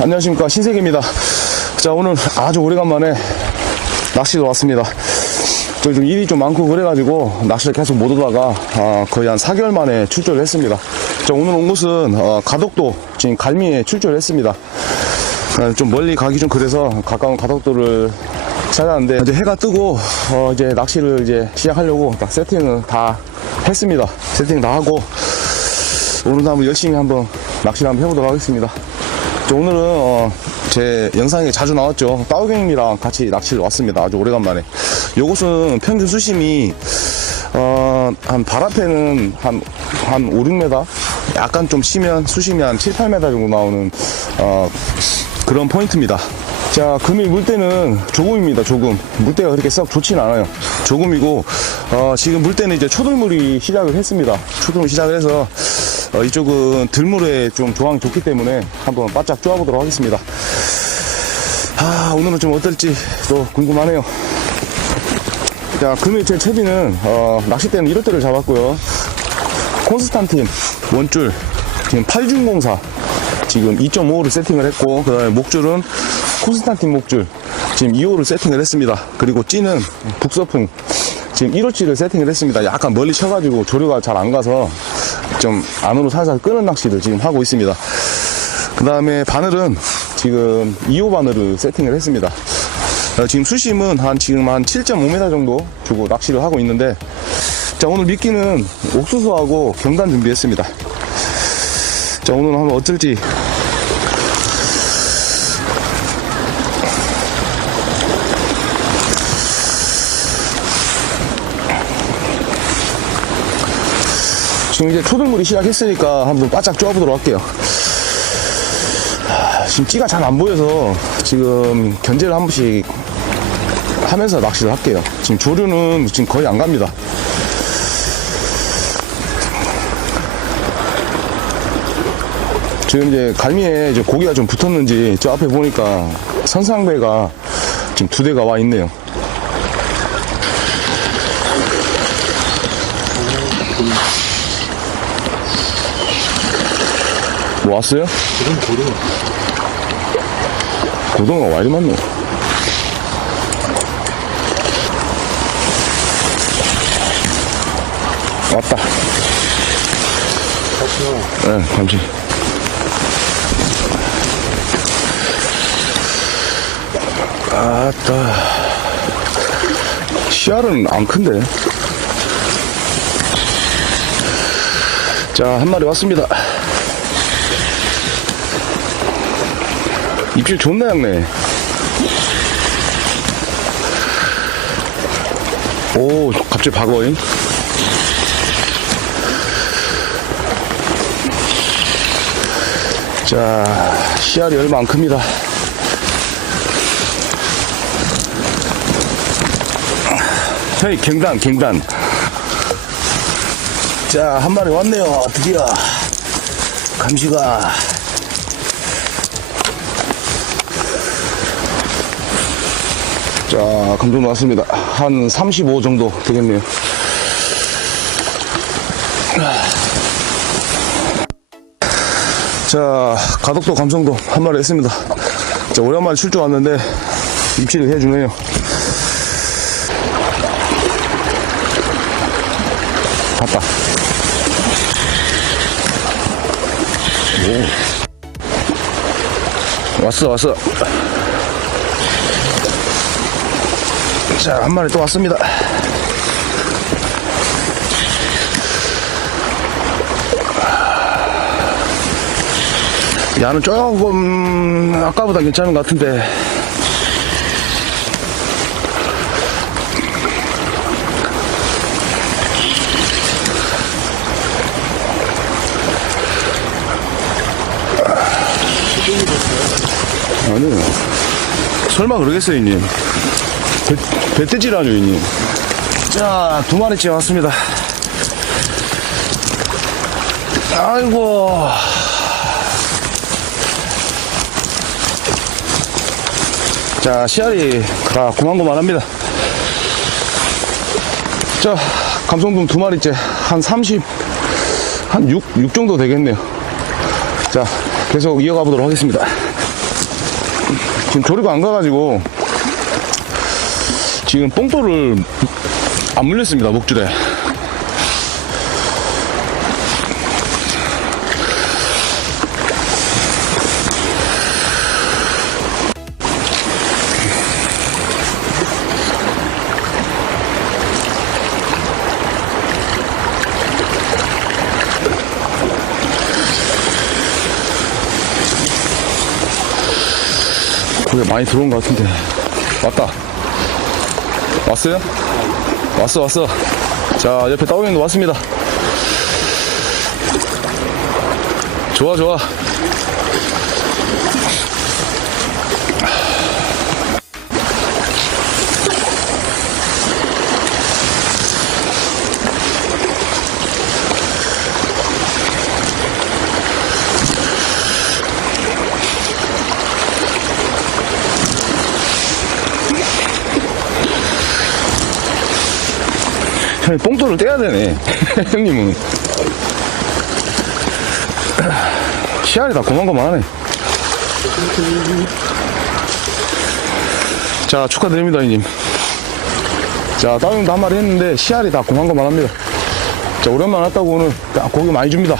안녕하십니까. 신세계입니다. 자 오늘 아주 오래간만에 낚시로 왔습니다. 저희 좀 일이 좀 많고 그래가지고 낚시를 계속 못 오다가 아, 거의 한 4개월 만에 출조를 했습니다. 자 오늘 온 곳은 어, 가덕도 지금 갈미에 출조를 했습니다. 아, 좀 멀리 가기 좀 그래서 가까운 가덕도를 찾았는데 이제 해가 뜨고 어, 이제 낚시를 이제 시작하려고 딱 세팅을 다 했습니다. 세팅 다 하고 오늘도 한번 열심히 한번 낚시를 한번 해보도록 하겠습니다. 자, 오늘은 어, 제 영상에 자주 나왔죠. 따오경님이랑 같이 낚시를 왔습니다. 아주 오래간만에. 요것은 평균 수심이 어, 한발 앞에는 한, 한 5, 6m? 약간 좀 치면 수심이 한 7, 8m 정도 나오는 어, 그런 포인트입니다. 자, 금일 물때는 조금입니다, 조금. 물때가 그렇게 썩 좋진 않아요. 조금이고, 어, 지금 물때는 이제 초들물이 시작을 했습니다. 초들물 시작을 해서, 어, 이쪽은 들물에 좀 조항이 좋기 때문에 한번 바짝 쪼아보도록 하겠습니다. 아, 오늘은 좀 어떨지 또 궁금하네요. 자, 금일 제 채비는, 어, 낚싯대는 1호대를 잡았고요. 콘스탄틴 원줄, 지금 8중공사. 지금 2.5호를 세팅을 했고, 그 다음에 목줄은 콘스탄틴 목줄, 지금 2호를 세팅을 했습니다. 그리고 찌는 북서풍, 지금 1호치를 세팅을 했습니다. 약간 멀리 쳐가지고 조류가 잘 안 가서 좀 안으로 살살 끄는 낚시를 지금 하고 있습니다. 그 다음에 바늘은 지금 2호 바늘을 세팅을 했습니다. 어, 지금 수심은 한 지금 한 7.5m 정도 주고 낚시를 하고 있는데 자 오늘 미끼는 옥수수하고 경단 준비했습니다. 자 오늘 한번 어떨지 지금 이제 초들물이 시작했으니까 한번 바짝 쪼아보도록 할게요. 하, 지금 찌가 잘 안 보여서 지금 견제를 한 번씩 하면서 낚시를 할게요. 지금 조류는 지금 거의 안 갑니다. 지금 이제 갈미에 이제 고기가 좀 붙었는지 저 앞에 보니까 선상배가 지금 두 대가 와 있네요. 뭐 왔어요? 지금 고등어. 고등어가 와 이리 많노? 왔다. 같구나. 네, 잠시. 아따. 씨알은 안 큰데. 자, 한 마리 왔습니다. 입질 좋네, 형네. 오, 갑자기 박어잉? 자, 씨알이 얼마 안 큽니다. 헤이, 갱단, 갱단. 자, 한 마리 왔네요. 드디어. 감시가. 자, 감정 나왔습니다. 한 35 정도 되겠네요. 자, 가덕도 감성도 한 마리 했습니다. 자, 오랜만에 출조 왔는데 입질을 해주네요. 봤다. 오. 왔어, 왔어. 자, 한 마리 또 왔습니다. 야는 조금 아까보다 괜찮은 것 같은데 아니요 설마 그러겠어요 이님 배, 배뜨지라뇨 이님 자 두 마리째 왔습니다 아이고 자, 씨알이 다 고만고만합니다. 자, 감성돔 두 마리째 한 30, 한 6, 6 정도 되겠네요. 자, 계속 이어가 보도록 하겠습니다. 지금 조리가 안 가가지고 지금 뽕돌을 안 물렸습니다 목줄에. 많이 들어온 것 같은데. 왔다 왔어요? 왔어 왔어. 자 옆에 따오형도 왔습니다. 좋아 좋아 뽕돌을 떼야 되네. 형님은. 시알이 다 고만고만하네. 자 축하드립니다 형님. 자 따님도 한 마리 했는데 시알이 다 고만고만합니다. 자 오랜만에 왔다고 오늘 딱 고기 많이 줍니다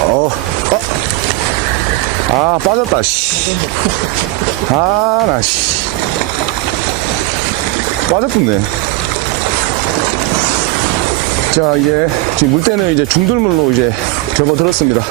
어, 어. 아 빠졌다 씨. 아 나 씨. 빠졌던데 자 이제 지금 물때는 이제 중들물로 이제 접어들었습니다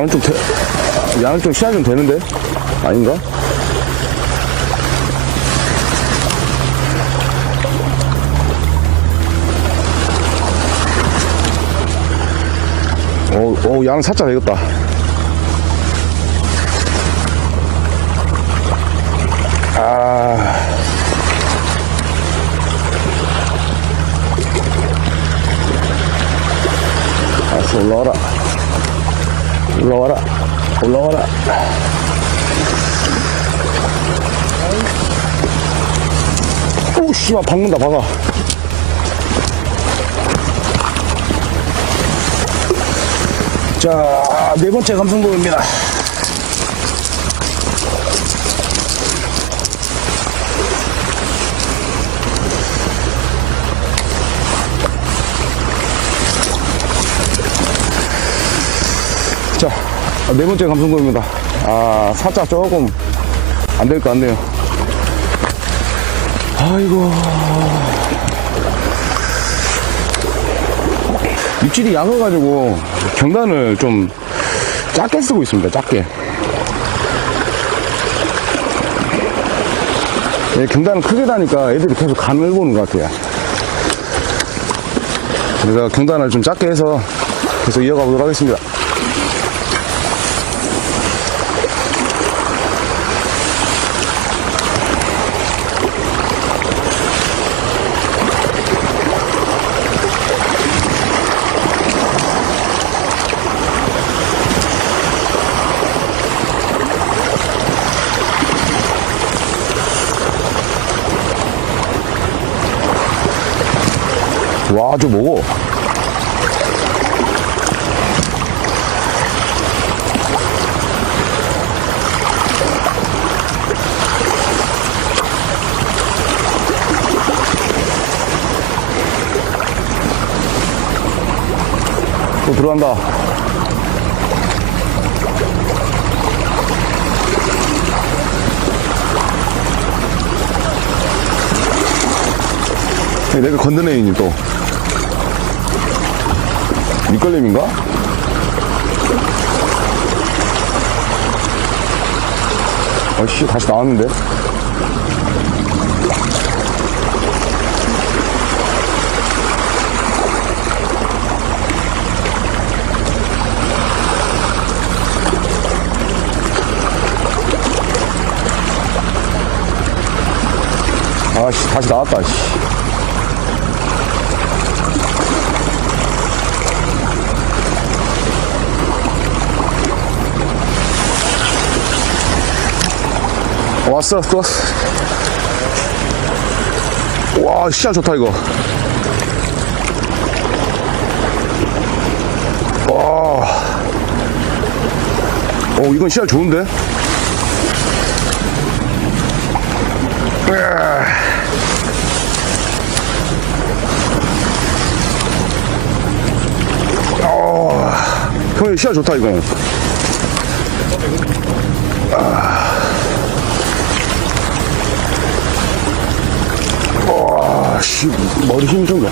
양은 좀 되, 양은 좀 시야 좀 되는데? 아닌가? 오, 오, 양 살짝 되겠다. 아. 알았어, 올라와라. 올라와라. 올라와라. 오, 씨발, 박는다, 박아. 자, 네 번째 감성도입니다. 자, 네 번째 감성도입니다. 아, 살짝 조금 안 될 것 같네요. 아이고. 입질이 약해가지고 경단을 좀 작게 쓰고 있습니다. 작게. 예, 경단을 크게 다니까 애들이 계속 간을 보는 것 같아요. 그래서 경단을 좀 작게 해서 계속 이어가 보도록 하겠습니다. 들어간다. 내가 건드네, 이님 또. 밑걸림인가? 아씨, 다시 나왔는데? 나왔다, 씨. 왔어, 또 왔어. 와, 시야 좋다, 이거. 와. 어, 이건 시야 좋은데? 형님 시야 좋다, 이건. 와, 씨, 머리 힘좀 내.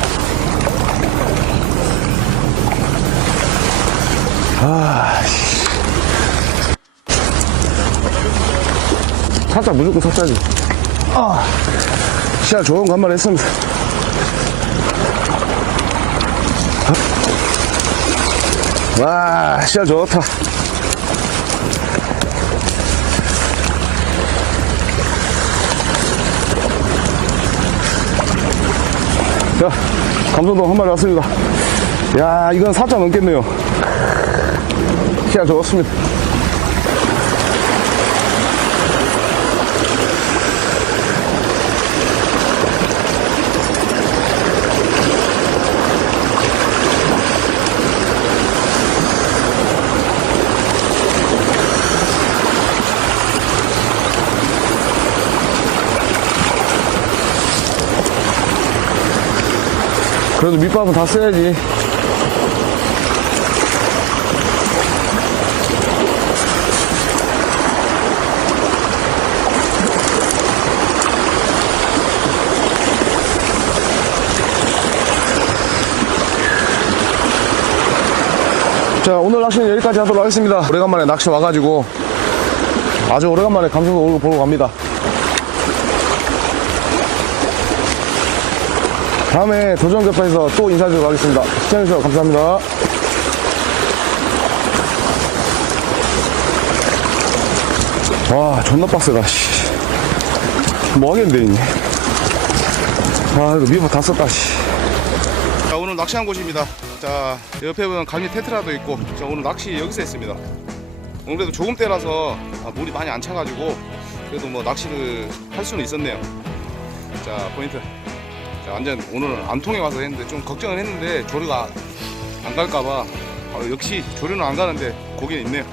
아, 씨. 살짝 무조건 섰자지. 아, 시야 좋은 거 한 번 했습니다. 와, 시야 좋다. 자, 감성동 한 마리 왔습니다. 야, 이건 4자 넘겠네요. 시야 좋았습니다. 그래도 밑밥은 다 써야지. 자, 오늘 낚시는 여기까지 하도록 하겠습니다. 오래간만에 낚시 와가지고 아주 오래간만에 감성도 오고 보러 갑니다. 다음에 도전격파에서 또 인사드리도록 하겠습니다. 시청해주셔서 감사합니다. 와, 존나 빡세다, 씨. 뭐 하겠는데, 이니. 아, 이거 미버 다 썼다, 씨. 자 오늘 낚시한 곳입니다 자 옆에 보면 강리 테트라도 있고 자 오늘 낚시 여기서 했습니다 오늘 그래도 조금 때라서 아, 물이 많이 안 차가지고 그래도 뭐 낚시를 할 수는 있었네요 자 포인트 자 완전 오늘은 안통에 와서 했는데 좀 걱정을 했는데 조류가 안 갈까봐. 아, 역시 조류는 안 가는데 고기는 있네요.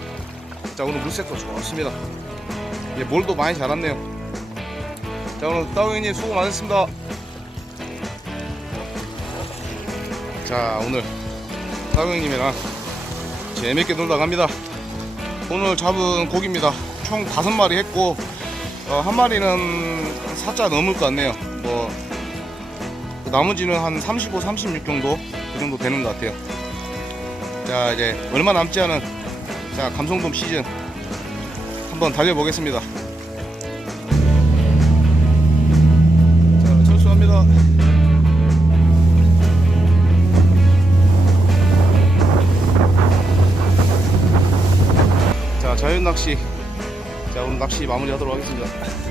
자 오늘 물색도 좋습니다. 예, 몰도 많이 자랐네요. 자 오늘 따오이님 수고 많으셨습니다. 자 오늘 따경님이랑 재밌게 놀다 갑니다. 오늘 잡은 고기입니다. 총 다섯 마리 했고 어, 한 마리는 사자 넘을 것 같네요. 뭐 나머지는 한 35, 36 정도 그 정도 되는 것 같아요. 자 이제 얼마 남지 않은 자 감성돔 시즌 한번 달려보겠습니다. 자 철수합니다. 자 자연 낚시. 자 오늘 낚시 마무리하도록 하겠습니다